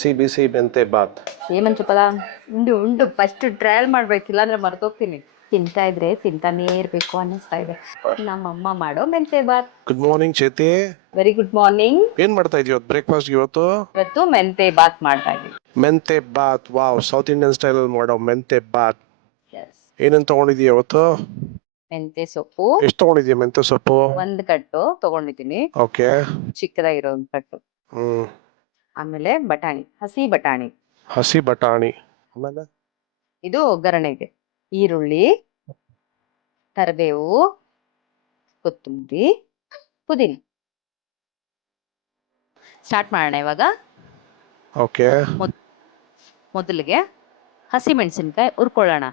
ಬಿಸಿ ಬಿಸಿ ಮೆಂತೆ ಬಾತ್. ಏಮನ್ ಚಪ್ಪಲ ಉಂಡು ಉಂಡು ಫಸ್ಟ್ ಟ್ರಯಲ್ ಮಾಡ್ಬೇಕಿಲ್ಲ ಅಂದ್ರೆ ಮರ್ತೋಗ್ತೀನಿ. ತಿಂತಾ ಇದ್ರೆ ತಿಂತಾನೇ ಇರ್ಬೇಕು ಅನ್ನಿಸ್ತಾ ಇದೆ. ನಮ್ಮಮ್ಮ ಮಾಡೋ ಮೆಂತೆ ಬಾತ್. Good morning Chethi. Very good morning. ಏನ್ ಮಾಡ್ತಾ ಇದೀಯ ಬ್ರೇಕ್ಫಾಸ್ಟ್ ಇವತ್ತು? ಇವತ್ತು ಮೆಂತೆ ಬಾತ್ ಮಾಡ್ತಾ ಇದೀವಿ. ಮೆಂತೆ ಬಾತ್, ವಾವ್, ಸೌತ್ ಇಂಡಿಯನ್ ಸ್ಟೈಲ್ ಅಲ್ಲಿ ಮಾಡೋ ಮೆಂತೆ ಬಾತ್. ಏನೇನ್ ತಗೊಂಡಿದೀಯ ಇವತ್ತು? ಮೆಂತೆ ಸೊಪ್ಪು. ಎಷ್ಟು ತಗೊಂಡಿದೀಯ ಮೆಂತೆ ಸೊಪ್ಪು? 1 ಕಟ್ಟು ತಗೊಂಡಿದ್ದೀನಿ. ಓಕೆ. ಚಿಕ್ಕದಾಗಿರೋ 1 ಕಟ್ಟು. ಆಮೇಲೆ ಬಟಾಣಿ, ಹಸಿ ಬಟಾಣಿ. ಹಸಿ ಬಟಾಣಿ. ಆಮೇಲೆ ಇದು ಒಗ್ಗರಣೆಗೆ ಈರುಳ್ಳಿ, ಕರಿಬೇವು, ಕೊತ್ತಂಬರಿ, ಪುದೀನ. ಸ್ಟಾರ್ಟ್ ಮಾಡೋಣ ಇವಾಗ. ಓಕೆ. ಮೊದಲಿಗೆ ಹಸಿ ಮೆಣಸಿನಕಾಯಿ ಹುರ್ಕೊಳ್ಳೋಣ.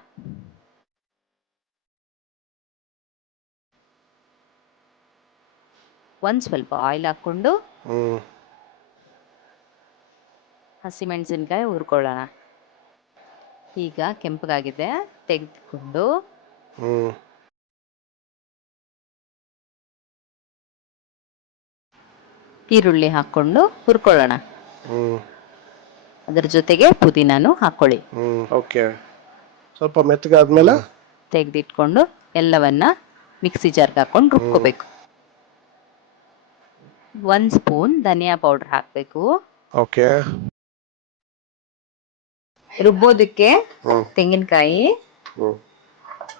ಒಂದ್ ಸ್ವಲ್ಪ ಆಯಿಲ್ ಹಾಕೊಂಡು ಹಸಿ ಮೆಣಸಿನಕಾಯಿ ಹುರ್ಕೊಳ್ಳೋಣ. ಈಗ ಕೆಂಪಗಾಗಿದೆ, ತೆಗೆದುಕೊಂಡು ಈರುಳ್ಳಿ ಹಾಕೊಂಡು ಹುರ್ಕೊಳ್ಳೋಣ. ಅದರ ಜೊತೆಗೆ ಪುದೀನನು ಹಾಕೊಳ್ಳಿ. ಓಕೆ. ಸ್ವಲ್ಪ ಮೆತ್ತಗಾದ್ಮೇಲೆ ತೆಗೆದಿಟ್ಕೊಂಡು ಎಲ್ಲವನ್ನ ಮಿಕ್ಸಿ ಜಾರ್ಗೆ ಹಾಕೊಂಡು ರುಬ್ಕೋಬೇಕು. 1 ಸ್ಪೂನ್ ಧನಿಯಾ ಪೌಡರ್ ಹಾಕಬೇಕು. ಓಕೆ. ರುಬ್ಬೋದಕ್ಕೆ ತೆಂಗಿನಕಾಯಿ,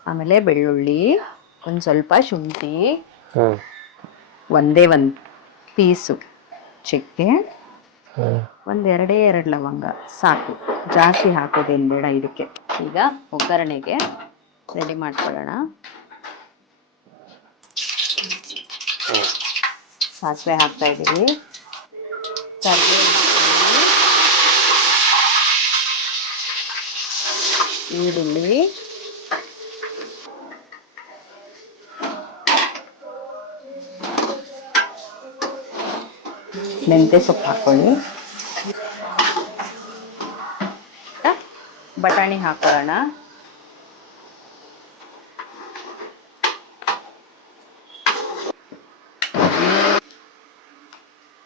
ಆಮೇಲೆ ಬೆಳ್ಳುಳ್ಳಿ, ಒಂದ್ ಸ್ವಲ್ಪ ಶುಂಠಿ, ಒಂದೇ 1 ಪೀಸು ಚಕ್ಕೆ, 2 ಲವಂಗ ಸಾಕು. ಜಾಸ್ತಿ ಹಾಕೋದೇನು ಬೇಡ ಇದಕ್ಕೆ. ಈಗ ಒಗ್ಗರಣೆಗೆ ರೆಡಿ ಮಾಡ್ಕೊಳ್ಳೋಣ. ಸಾಸಿವೆ ಹಾಕ್ತಾ ಇದ್ದೀವಿ. ಈರುಳ್ಳಿ, ಮೆಂತೆ ಸೊಪ್ಪು ಹಾಕೊಳ್ಳಿ. ಬಟಾಣಿ ಹಾಕೊಳ್ಳೋಣ.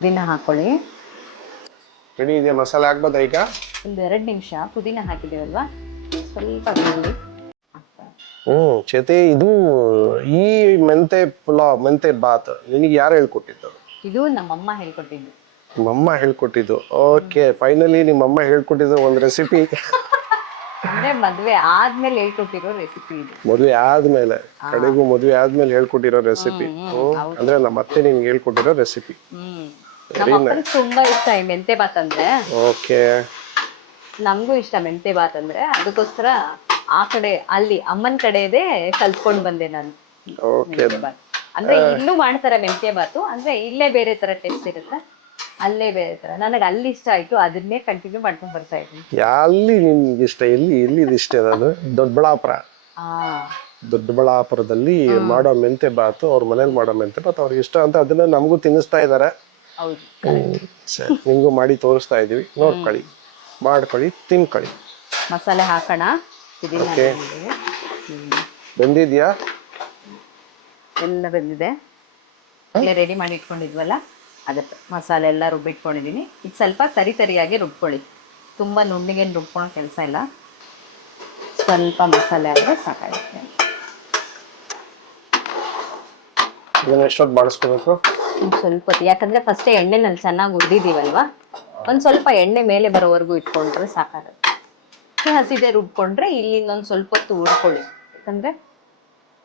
ಪುದೀನ ಹಾಕೊಳ್ಳಿ. ರೆಡಿ ಇದೆಯಾ? ಮಸಾಲೆ ಹಾಕ್ಬೋದಾ ಈಗ? 2 ನಿಮಿಷ. ಪುದೀನ ಹಾಕಿದೇವಲ್ವಾ, ಸ್ವಲ್ಪ ಬೆಳ್ಳುಳ್ಳಿ. ಚೇತಿ, ಇದು ಈ ಮೆಂತೆ ಪುಲಾವ್, ಮೆಂತೆ ಬಾತ್ ನಿನಗೆ ಯಾರು ಹೇಳ್ಕೊಟ್ಟಿದ್ದು? ಇದು ನಮ್ಮಮ್ಮ ಹೇಳ್ಕೊಟ್ಟಿದ್ದು. ನಿಮ್ಮಮ್ಮ ಹೇಳ್ಕೊಟ್ಟಿದ್ದು. ಓಕೆ, ಫೈನಲಿ ನಿಮ್ಮಮ್ಮ ಹೇಳ್ಕೊಟ್ಟಿದ್ದು ಒಂದು ರೆಸಿಪಿ. ಅಂದ್ರೆ ಮದ್ವೆ ಆದ್ಮೇಲೆ ಹೇಳ್ಕೊಟ್ಟಿರೋ ರೆಸಿಪಿ ಇದು. ಮದುವೆ ಆದ್ಮೇಲೆ, ಕಡೆಗೂ ಮದುವೆ ಆದ್ಮೇಲೆ ಹೇಳ್ಕೊಟ್ಟಿರೋ ರೆಸಿಪಿ. ಅಂದ್ರೆ ನಮ್ಮ ಅತ್ತೆ ನಿನ್ಗೆ ಹೇಳ್ಕೊಟ್ಟಿರೋ ರೆಸಿಪಿ. ತುಂಬಾ ಇಷ್ಟ ಈ ಮೆಂತೆ ಬಾತ್ ಅಂದ್ರೆ. ಓಕೆ. ನಮಗೂ ಇಷ್ಟ ಮೆಂತೆ ಬಾತ್ ಅಂದ್ರೆ. ಅದಕ್ಕೋಸ್ಕರ ಆ ಕಡೆ ಅಲ್ಲಿ ಅಮ್ಮನ ಕಡೆದೇ ಕಲ್ತ್ಕೊಂಡ್ ಬಂದೆ ನಾನು. ಅಂದ್ರೆ ಇಲ್ಲೂ ಮಾಡ್ತಾರೆ ಮೆಂತೆ ಬಾತು, ಅಂದ್ರೆ ಇಲ್ಲೇ ಬೇರೆ ತರ ಟೇಸ್ಟ್ ಇರುತ್ತೆ, ಅಲ್ಲೇ ಬೇರೆ ತರ. ನನಗೆ ಅಲ್ಲಿ ಇಷ್ಟ ಆಯ್ತು, ಅದನ್ನೇ ಕಂಟಿನ್ಯೂ ಮಾಡ್ಕೊಂಡ್ ಬರ್ತಾ ಇದ್ದೀನಿ. ಅಲ್ಲಿ ನಿನ್ಗೆ ಇಷ್ಟ? ಎಲ್ಲಿ ಇಷ್ಟ ಇರೋದು? ದೊಡ್ಡಬಳ್ಳಾಪುರ. ದೊಡ್ಡಬಳ್ಳಾಪುರದಲ್ಲಿ ಮಾಡೋ ಮೆಂತೆ ಬಾತು, ಅವ್ರ ಮನೇಲಿ ಮಾಡೋ ಮೆಂತೆ ಬಾತ್ ಅವ್ರಿಗೆ ಇಷ್ಟ ಅಂತ ಅದನ್ನ ನಮಗೂ ತಿನ್ನಿಸ್ತಾ ಇದಾರೆ. ಸರಿ, ನಿಮ್ಗೂ ಮಾಡಿ ತೋರಿಸ್ತಾ ಇದೀವಿ, ನೋಡ್ಕೊಳ್ಳಿ, ಮಾಡ್ಕೊಳ್ಳಿ, ತಿನ್ಕೊಳ್ಳಿ. ಮಸಾಲೆ ಹಾಕೋಣ. ಬೆಂದಿದ್ಯಾ? ಎಲ್ಲ ಬೆಂದಿದೆ. ರೆಡಿ ಮಾಡಿ ಇಟ್ಕೊಂಡಿದ್ವಲ್ಲ, ಅದಕ್ಕೆ ಮಸಾಲೆ ಎಲ್ಲ ರುಬ್ಬಿಟ್ಕೊಂಡಿದ್ದೀನಿ. ಇದು ಸ್ವಲ್ಪ ತರಿಯಾಗಿ ರುಬ್ಕೊಳ್ಳಿ. ತುಂಬ ನುಣ್ಣಗೇನು ರುಬ್ಕೊಳ್ಳೋ ಕೆಲಸ ಇಲ್ಲ, ಸ್ವಲ್ಪ ಮಸಾಲೆ ಆದರೆ ಸಾಕಾಗುತ್ತೆ. ಇದನ್ನ ಎಷ್ಟೊತ್ತು ಬಾಡಿಸ್ಕೋಬೇಕು? ಸ್ವಲ್ಪ ಹೊತ್ತು, ಯಾಕಂದ್ರೆ ಫಸ್ಟೇ ಎಣ್ಣೆನಲ್ಲಿ ಚೆನ್ನಾಗಿ ಹುರಿದಿದ್ದೀವಲ್ವಾ, ಒಂದು ಸ್ವಲ್ಪ ಎಣ್ಣೆ ಮೇಲೆ ಬರೋವರೆಗೂ ಇಟ್ಕೊಂಡ್ರೆ ಸಾಕಾಗುತ್ತೆ. ಹಸಿದೆ ರುಬ್ಕೊಂಡ್ರೆ ಇಲ್ಲಿ ಇನ್ನೊಂದು ಸ್ವಲ್ಪ ಹೊತ್ತು ಹುರ್ಕೊಳ್ಳಿ, ಯಾಕಂದ್ರೆ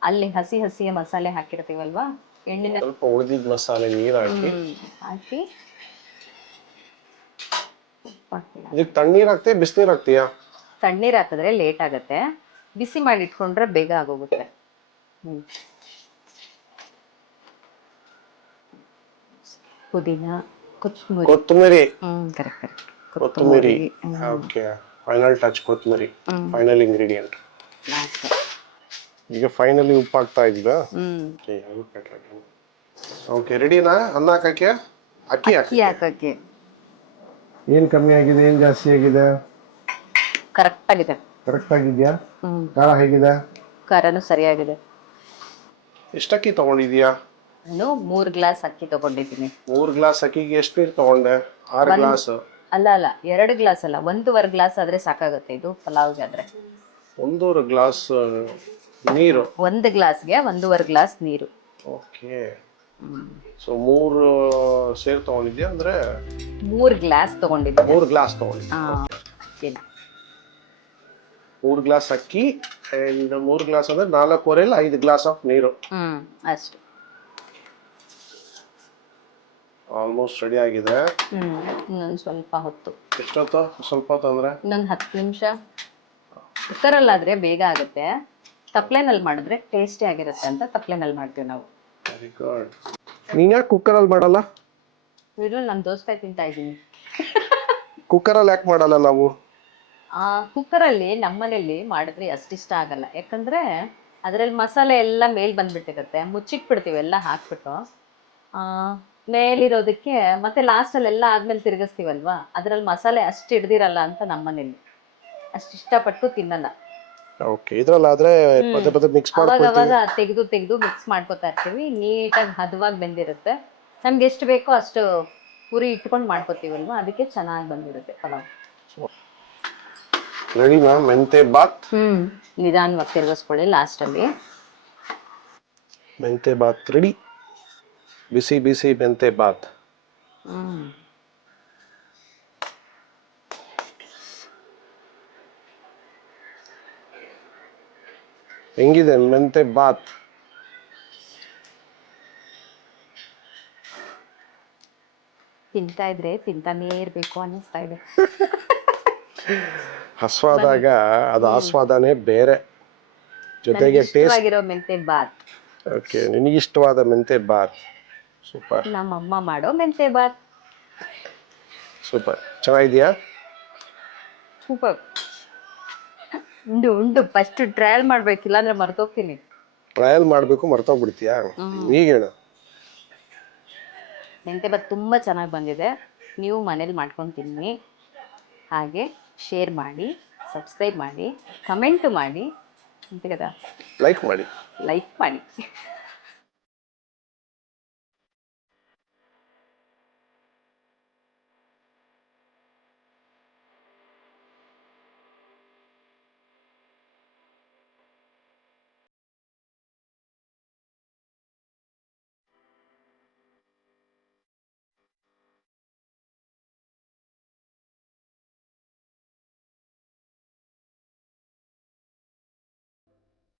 ಅಲ್ಲಿ ಹಸಿಯ ಮಸಾಲೆ ಹಾಕಿರ್ತೀವಲ್ವಾ, ಎಣ್ಣೆ ಸ್ವಲ್ಪ ಉಳಿದಿದ್ದ ಮಸಾಲೆ ನೀರು ಹಾಕಿ ಇದಕ್ಕೆ ತಣ್ಣೀರು ಹಾಕ್ತೀಯ, ಬಿಸಿನೀರು ಹಾಕ್ತೀಯಾ? ತಣ್ಣೀರು ಹಾಕಿದ್ರೆ ಲೇಟ್ ಆಗುತ್ತೆ, ಬಿಸಿ ಮಾಡಿ ಇಟ್ಕೊಂಡ್ರೆ ಬೇಗ ಆಗೋಗುತ್ತೆ. ಪುದೀನ, ಕೊತ್ತಂಬರಿ. ಕರೆಕ್ಟ್. ಕೊತ್ತಂಬರಿ. ಓಕೆ, ಫೈನಲ್ ಟಚ್ ಕೊತ್ತಂಬರಿ, ಫೈನಲ್ ಇಂಗ್ರೀಡಿಯೆಂಟ್. ಈಗ ಫೈನಲಿ ಉಪ್ಪು ಹಾಕ್ತಾ ಇದ್ದೀರಾ? ಓಕೆ, ರೆಡಿನಾ? ಅನ್ನ ಹಾಕಕ್ಕೆ? ಅಕ್ಕಿ ಹಾಕಕ್ಕೆ ಏನ್ ಕಮ್ಮಿ ಆಗಿದೆ, ಏನ್ ಜಾಸ್ತಿ ಆಗಿದೆ? ಕರೆಕ್ಟ್ ಆಗಿದೆ. ಕರೆಕ್ಟ್ ಆಗಿದ್ಯಾ? ಖಾರ ಹೇಗಿದೆ? ಖಾರನು ಸರಿಯಾಗಿದೆ. ಎಷ್ಟು ಅಕ್ಕಿ ತಗೊಂಡಿದ್ಯಾ? ನಾನು 3 ಗ್ಲಾಸ್ ಅಕ್ಕಿ ತಗೊಂಡಿದ್ದೀನಿ. 3 ಗ್ಲಾಸ್ ಅಕ್ಕಿಗೆ ಎಷ್ಟು ನೀರು ತಗೊಂಡೆ? 6 ಗ್ಲಾಸ್. ಅಲ್ಲ ಅಲ್ಲ 2 ಗ್ಲಾಸ್ ಅಲ್ಲ, 1.5 ಗ್ಲಾಸ್ ಆದ್ರೆ ಸಾಕಾಗುತ್ತೆ ಇದು ಪಲಾವ್ಗೆ ಆದ್ರೆ. 1.5 ಗ್ಲಾಸ್ ನೀರು. 1 ಗ್ಲಾಸ್ಗೆ 1.5 ಗ್ಲಾಸ್ ನೀರು. ಓಕೆ. ಸೊ 3 ಸೇರ್ ತಗೊಂಡಿದ್ಯಾ ಅಂದ್ರೆ 3 ಗ್ಲಾಸ್ ತಗೊಂಡಿದ್ದೆ. 3 ಗ್ಲಾಸ್ ತಗೊಂಡಿದ್ದೆ. ಏನು 3 ಗ್ಲಾಸ್ ಅಕ್ಕಿ ಅಂಡ್ 3 ಗ್ಲಾಸ್ ಅಂದ್ರೆ 4.25 ಇಲ್ಲ 5 ಗ್ಲಾಸ್ ಆಫ್ ನೀರು. ಅಷ್ಟು. ಆಲ್ಮೋಸ್ಟ್ ರೆಡಿ ಆಗಿದೆ. ಇನ್ನೊಂದು ಸ್ವಲ್ಪ ಹೊತ್ತು. ಎಷ್ಟೊತ್ತು? ಸ್ವಲ್ಪ ಹೊತ್ತು ಅಂದ್ರೆ ಇನ್ನೊಂದು 10 ನಿಮಿಷ. ಕುಕ್ಕರಲ್ಲಾದ್ರೆ ಬೇಗ ಆಗುತ್ತೆ, ತಪ್ಲೆನಲ್ಲಿ ಮಾಡಿದ್ರೆ ಟೇಸ್ಟಿ ಆಗಿರುತ್ತೆ ಅಂತ ತಪ್ಲೆನಲ್ಲಿ ಮಾಡ್ತೀವಿ ನಾವು. Very good. ನೀನ್ ಯಾಕೆ ಕುಕ್ಕರಲ್ಲಿ ಮಾಡಲ್ಲ? ಇದು ನಾನು ದೋಸೆ ತಿಂತಾ ಇದ್ದೀನಿ. ಕುಕ್ಕರಲ್ಲಿ ಯಾಕೆ ಮಾಡಲ್ಲ ನಾವು? ಕುಕ್ಕರಲ್ಲಿ ನಮ್ಮನೇಲಿ ಮಾಡಿದ್ರೆ ಅಷ್ಟಿಷ್ಟ ಆಗಲ್ಲ, ಯಾಕಂದ್ರೆ ಅದ್ರಲ್ಲಿ ಮಸಾಲೆ ಎಲ್ಲ ಮೇಲ್ ಬಂದ್ಬಿಟ್ಟಿರುತ್ತೆ, ಮುಚ್ಚಿಟ್ಬಿಡ್ತೀವಿ ಎಲ್ಲ ಹಾಕ್ಬಿಟ್ಟು. ಮೇಲಿರೋದಕ್ಕೆ ಮತ್ತೆ ಲಾಸ್ಟಲ್ಲಿ ಎಲ್ಲ ಆದ್ಮೇಲೆ ತಿರುಗಿಸ್ತೀವಲ್ವಾ, ಅದ್ರಲ್ಲಿ ಮಸಾಲೆ ಅಷ್ಟು ಹಿಡ್ದಿರಲ್ಲ ಅಂತ ನಮ್ಮನೇಲಿ ಅಷ್ಟು ಇಷ್ಟಪಟ್ಟು ತಿನ್ನಲ್ಲ. ಓಕೆ. ಇದ್ರಲ್ಲಾದ್ರೆ ಪದೇ ಪದೇ ಮಿಕ್ಸ್ ಮಾಡ್ಕೊಳ್ತೀವಿ. ಅವಾಗ ತೆಗೆದು ತೆಗೆದು ಮಿಕ್ಸ್ ಮಾಡ್ಕೊತಾ ಇರ್ತೀವಿ, ನೀಟಾಗಿ ಹದವಾಗಿ ಬೆಂದಿರುತ್ತೆ. ನಮ್ಗೆ ಎಷ್ಟು ಬೇಕೋ ಅಷ್ಟು ಪುರಿ ಇಟ್ಕೊಂಡು ಮಾಡ್ಕೊತೀವಲ್ವಾ, ಅದಕ್ಕೆ ಚೆನ್ನಾಗಿ ಬಂದಿರುತ್ತೆ ಪಲಾವ್. ರೆಡಿ ಮ್ಯಾಮ್, ಮೆಂತೆ ಬಾತ್. ನಿಧಾನವಾಗಿ ತಿರ್ಗಿಸ್ಕೊಳ್ಳಿ ಲಾಸ್ಟಲ್ಲಿ. ಮೆಂತೆ ಬಾತ್ ರೆಡಿ. ಬಿಸಿ ಬಿಸಿ ಮೆಂತೆ ಬಾತ್. ಹೆಂಗಿದೆ ಮೆಂತೆ ಬಾತ್? ತಿಂತಾ ಇದ್ರೆ ತಿಂತಾನೇ ಇರ್ಬೇಕು ಅನ್ನಿಸ್ತಾ ಇದೆ. ಹಸ್ವಾದಾಗ ಅದು ಆಸ್ವಾದನೆ ಬೇರೆ, ಜೊತೆಗೆ ಟೇಸ್ಟ್. ಮೆಂತೆ ಬಾತ್. ಓಕೆ, ನಿನಗಿಷ್ಟವಾದ ಮೆಂತೆ ಬಾತ್. ಸೂಪರ್. ನಮ್ಮಮ್ಮ ಮಾಡೋ ಮೆಂತೆ ಬಾತ್. ಸೂಪರ್. ಚೆನ್ನಾಗಿದ್ಯಾ? ಸೂಪರ್. ಉಂಡು ಫಸ್ಟ್ ಟ್ರಯಲ್ ಮಾಡ್ಬೇಕಿಲ್ಲ ಅಂದ್ರೆ ಮರ್ತೋಗ್ತೀನಿ. ಟ್ರಯಲ್ ಮಾಡಬೇಕು, ಮರ್ತೋಗ್ಬಿಡ್ತೀಯಾ? ಈಗ ಹೇಳು. ಮೆಂತೆ ಬಾತ್ ತುಂಬ ಚೆನ್ನಾಗಿ ಬಂದಿದೆ. ನೀವು ಮನೇಲಿ ಮಾಡ್ಕೊಂಡು ತಿನ್ನಿ, ಹಾಗೆ ಶೇರ್ ಮಾಡಿ, ಸಬ್ಸ್ಕ್ರೈಬ್ ಮಾಡಿ, ಕಮೆಂಟ್ ಮಾಡಿ, ಅಂತ కదా, ಲೈಕ್ ಮಾಡಿ.